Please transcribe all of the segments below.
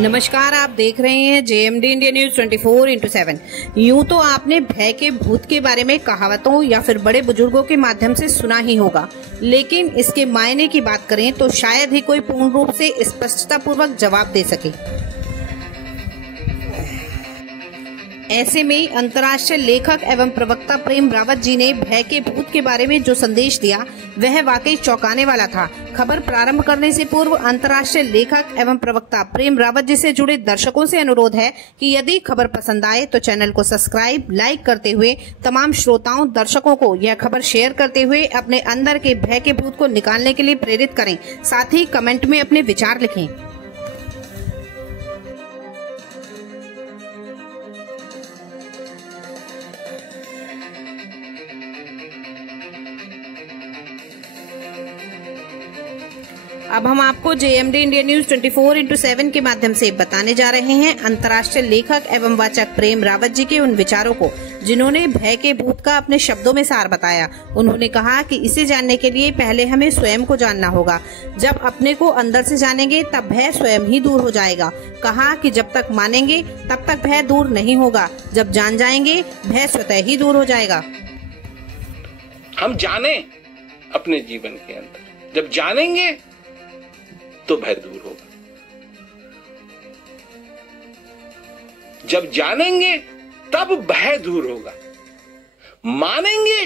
नमस्कार, आप देख रहे हैं जेएमडी इंडिया न्यूज 24/7। यूं तो आपने भय के भूत के बारे में कहावतों या फिर बड़े बुजुर्गों के माध्यम से सुना ही होगा, लेकिन इसके मायने की बात करें तो शायद ही कोई पूर्ण रूप से स्पष्टता पूर्वक जवाब दे सके। ऐसे में अंतर्राष्ट्रीय लेखक एवं प्रवक्ता प्रेम रावत जी ने भय के भूत के बारे में जो संदेश दिया वह वाकई चौंकाने वाला था। खबर प्रारंभ करने से पूर्व अंतर्राष्ट्रीय लेखक एवं प्रवक्ता प्रेम रावत जी से जुड़े दर्शकों से अनुरोध है कि यदि खबर पसंद आए तो चैनल को सब्सक्राइब, लाइक करते हुए तमाम श्रोताओं दर्शकों को यह खबर शेयर करते हुए अपने अंदर के भय के भूत को निकालने के लिए प्रेरित करें। साथ ही कमेंट में अपने विचार लिखें। अब हम आपको जेएमडी इंडिया न्यूज 24/7 के माध्यम से बताने जा रहे हैं अंतर्राष्ट्रीय लेखक एवं वाचक प्रेम रावत जी के उन विचारों को जिन्होंने भय के भूत का अपने शब्दों में सार बताया। उन्होंने कहा कि इसे जानने के लिए पहले हमें स्वयं को जानना होगा। जब अपने को अंदर से जानेंगे तब भय स्वयं ही दूर हो जाएगा। कहा कि जब तक मानेंगे तब तक भय दूर नहीं होगा, जब जान जाएंगे भय स्वतः ही दूर हो जाएगा। हम जाने अपने जीवन के अंदर, जब जानेंगे तो भय दूर होगा। जब जानेंगे तब भय दूर होगा, मानेंगे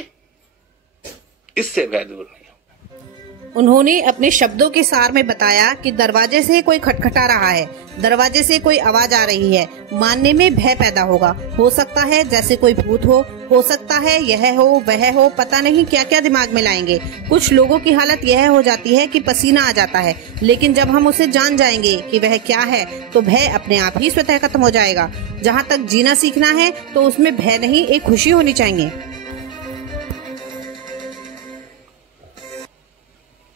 इससे भय दूर नहीं होगा। उन्होंने अपने शब्दों के सार में बताया कि दरवाजे से कोई खटखटा रहा है, दरवाजे से कोई आवाज आ रही है, मानने में भय पैदा होगा। हो सकता है जैसे कोई भूत हो सकता है यह हो वह हो, पता नहीं क्या क्या दिमाग में लाएंगे। कुछ लोगों की हालत यह हो जाती है कि पसीना आ जाता है, लेकिन जब हम उसे जान जाएंगे कि वह क्या है तो भय अपने आप ही स्वतः खत्म हो जाएगा। जहाँ तक जीना सीखना है तो उसमें भय नहीं, एक खुशी होनी चाहिए।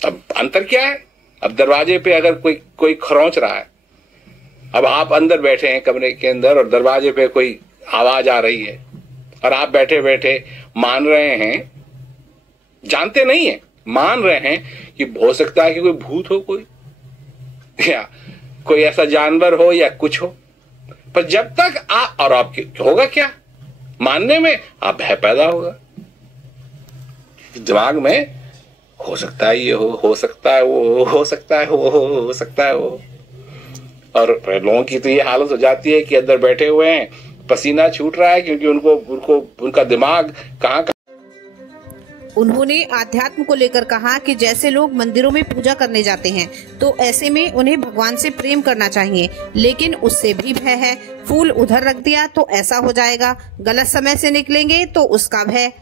अब अंतर क्या है? अब दरवाजे पे अगर कोई खरोंच रहा है, अब आप अंदर बैठे हैं कमरे के अंदर और दरवाजे पे कोई आवाज आ रही है और आप बैठे बैठे मान रहे हैं, जानते नहीं है, मान रहे हैं कि हो सकता है कि कोई भूत हो, कोई या कोई ऐसा जानवर हो या कुछ हो। पर जब तक आप और आपके होगा क्या, मानने में आप भय पैदा होगा। दिमाग में हो सकता है ये हो सकता है वो, हो सकता है वो, हो सकता है वो। और लोगों की तो ये हालत हो जाती है कि अंदर बैठे हुए हैं, पसीना छूट रहा है क्योंकि उनका दिमाग कहाँ। उन्होंने आध्यात्म को लेकर कहा कि जैसे लोग मंदिरों में पूजा करने जाते हैं तो ऐसे में उन्हें भगवान से प्रेम करना चाहिए, लेकिन उससे भी भय है। फूल उधर रख दिया तो ऐसा हो जाएगा, गलत समय से निकलेंगे तो उसका भय।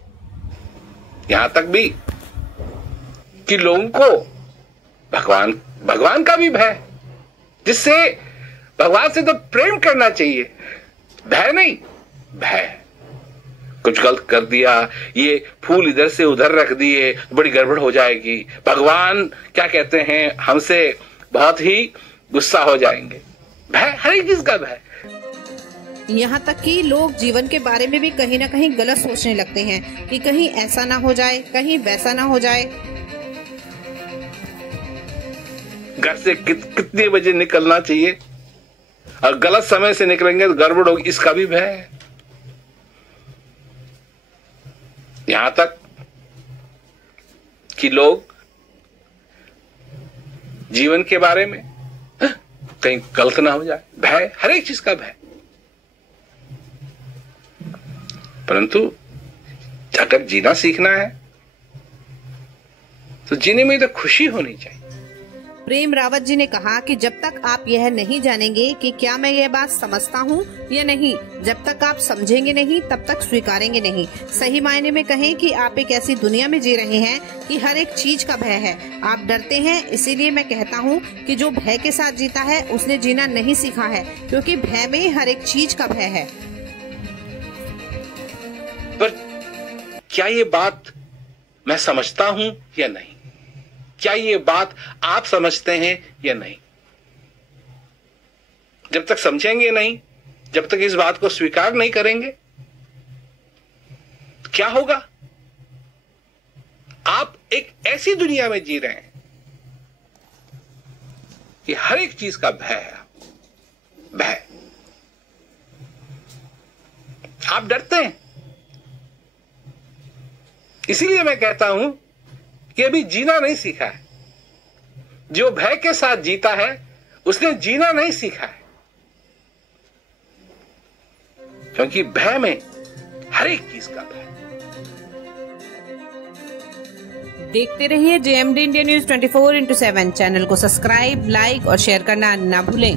यहाँ तक भी कि लोगों को भगवान का भी भय, जिससे भगवान से तो प्रेम करना चाहिए, भय नहीं। भय कुछ गलत कर दिया, ये फूल इधर से उधर रख दिए, बड़ी गड़बड़ हो जाएगी, भगवान क्या कहते हैं हमसे बहुत ही गुस्सा हो जाएंगे। भय, हर एक चीज का भय। यहाँ तक कि लोग जीवन के बारे में भी कहीं ना कहीं गलत सोचने लगते हैं कि कहीं ऐसा ना हो जाए, कहीं वैसा ना हो जाए। घर से कितने बजे निकलना चाहिए और गलत समय से निकलेंगे तो गड़बड़ होगी, इसका भी भय है। यहां तक कि लोग जीवन के बारे में कहीं गलत ना हो जाए, भय, हर एक चीज का भय। परंतु अगर जीना सीखना है तो जीने में तो खुशी होनी चाहिए। प्रेम रावत जी ने कहा कि जब तक आप यह नहीं जानेंगे कि क्या मैं यह बात समझता हूँ या नहीं, जब तक आप समझेंगे नहीं तब तक स्वीकारेंगे नहीं। सही मायने में कहें कि आप एक ऐसी दुनिया में जी रहे हैं कि हर एक चीज का भय है। आप डरते हैं, इसीलिए मैं कहता हूँ कि जो भय के साथ जीता है उसने जीना नहीं सीखा है, क्योंकि भय में हर एक चीज का भय है। पर क्या ये बात मैं समझता हूं या नहीं? क्या ये बात आप समझते हैं या नहीं? जब तक समझेंगे नहीं, जब तक इस बात को स्वीकार नहीं करेंगे, क्या होगा? आप एक ऐसी दुनिया में जी रहे हैं कि हर एक चीज का भय है। भय, आप डरते हैं। इसीलिए मैं कहता हूं कि अभी जीना नहीं सीखा है। जो भय के साथ जीता है उसने जीना नहीं सीखा है, क्योंकि भय में हर एक चीज का भय। देखते रहिए JMD India news 24x7 channel को सब्सक्राइब, लाइक और शेयर करना ना भूलें।